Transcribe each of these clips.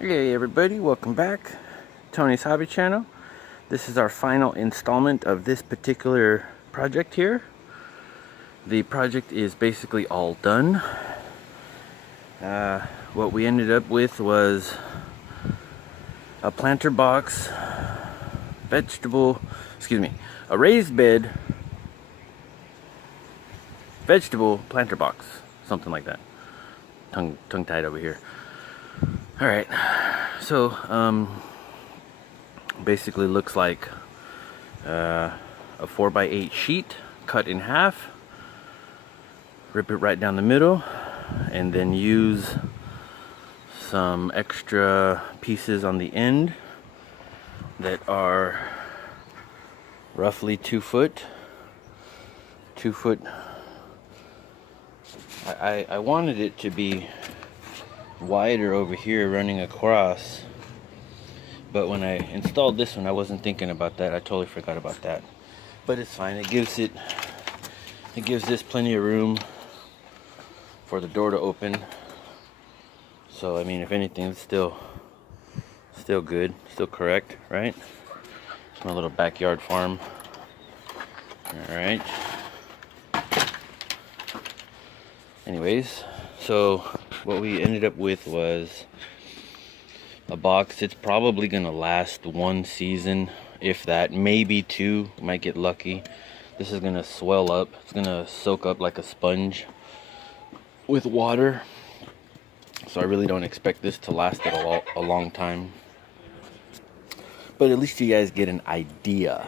Hey everybody, welcome back. Tony's Hobby Channel. This is our final installment of this particular project here. The project is basically all done. What we ended up with was a planter box, a raised bed, vegetable planter box, something like that. Tongue tied over here. Alright, so basically looks like a 4x8 sheet cut in half, rip it right down the middle, and then use some extra pieces on the end that are roughly 2 foot. I wanted it to be wider over here running across, but when I installed this one I wasn't thinking about that. I totally forgot about that, but it's fine. It gives this plenty of room for the door to open, so I mean, if anything, it's still good, still correct, right? It's my little backyard farm. All right, anyways, so what we ended up with was a box. It's probably gonna last 1 season, if that, maybe 2. Might get lucky. This is gonna swell up. It's gonna soak up like a sponge with water, so I really don't expect this to last a long time, but at least you guys get an idea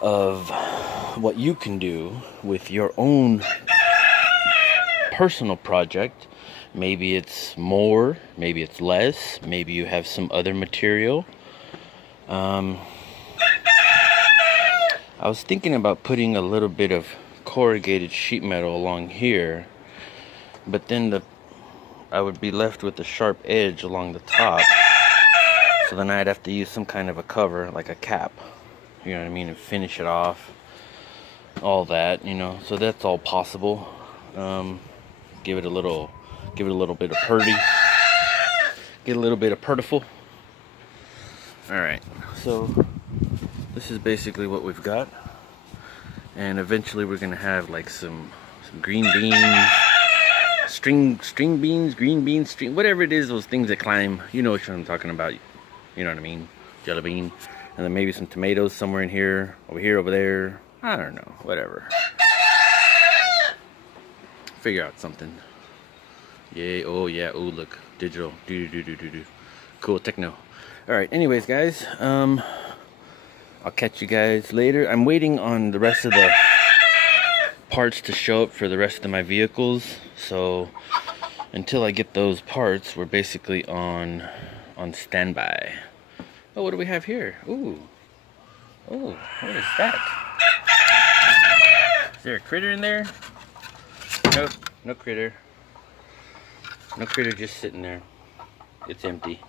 of what you can do with your own personal project. Maybe it's more, maybe it's less, maybe you have some other material. I was thinking about putting a little bit of corrugated sheet metal along here, but then I would be left with the sharp edge along the top, so then I'd have to use some kind of a cover, like a cap, you know what I mean, and finish it off, all that, you know. So that's all possible. Give it a little bit of purdy, get a little bit of purtiful. All right, so this is basically what we've got, and eventually we're gonna have like some green beans, string beans, green beans, whatever it is, those things that climb, you know what I'm talking about, you know what I mean, jelly bean, and then maybe some tomatoes somewhere in here, over there, I don't know, whatever. Figure out something. Yay, oh yeah, oh look, digital, do. Cool, techno. Alright, anyways guys, I'll catch you guys later. I'm waiting on the rest of the parts to show up for the rest of my vehicles, so until I get those parts, we're basically on standby. Oh, what do we have here? Ooh, oh, what is that? Is there a critter in there? Nope, no critter. No critter, just sitting there. It's empty.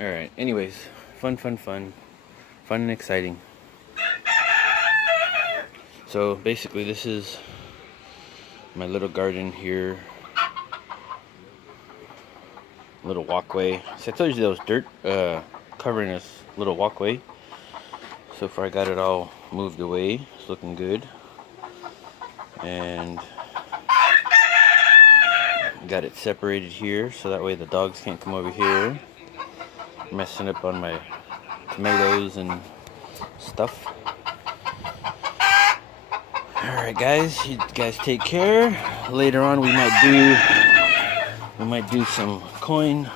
Alright, anyways, fun and exciting. So basically this is my little garden here. Little walkway. So I told you there was dirt covering this little walkway. So far I got it all moved away. It's looking good. And got it separated here, so that way the dogs can't come over here messing up on my tomatoes and stuff. Alright guys, you guys take care. Later on we might do some coin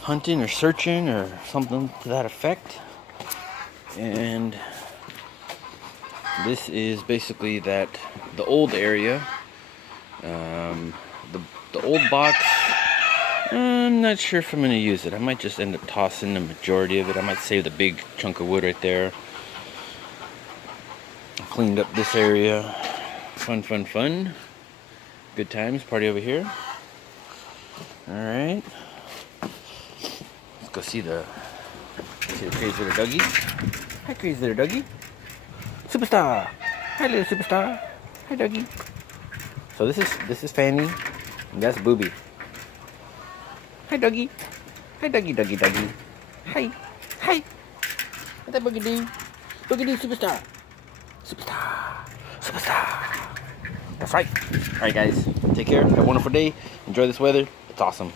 hunting or searching or something to that effect. And this is basically the old area. The old box, I'm not sure if I'm going to use it. I might just end up tossing the majority of it. I might save the big chunk of wood right there. Cleaned up this area. Fun. Good times, party over here. Alright. Let's go see the crazy little doggy. Hi, crazy little doggy. Superstar. Hi, little superstar. Hi, doggy. So this is Fanny, and that's Booby. Hi, doggy. Hi, doggy, doggy, doggy. Hi. Hi. What's that boogie do? Boogie do superstar. Superstar. Superstar. That's right. Alright, guys. Take care. Have a wonderful day. Enjoy this weather. It's awesome.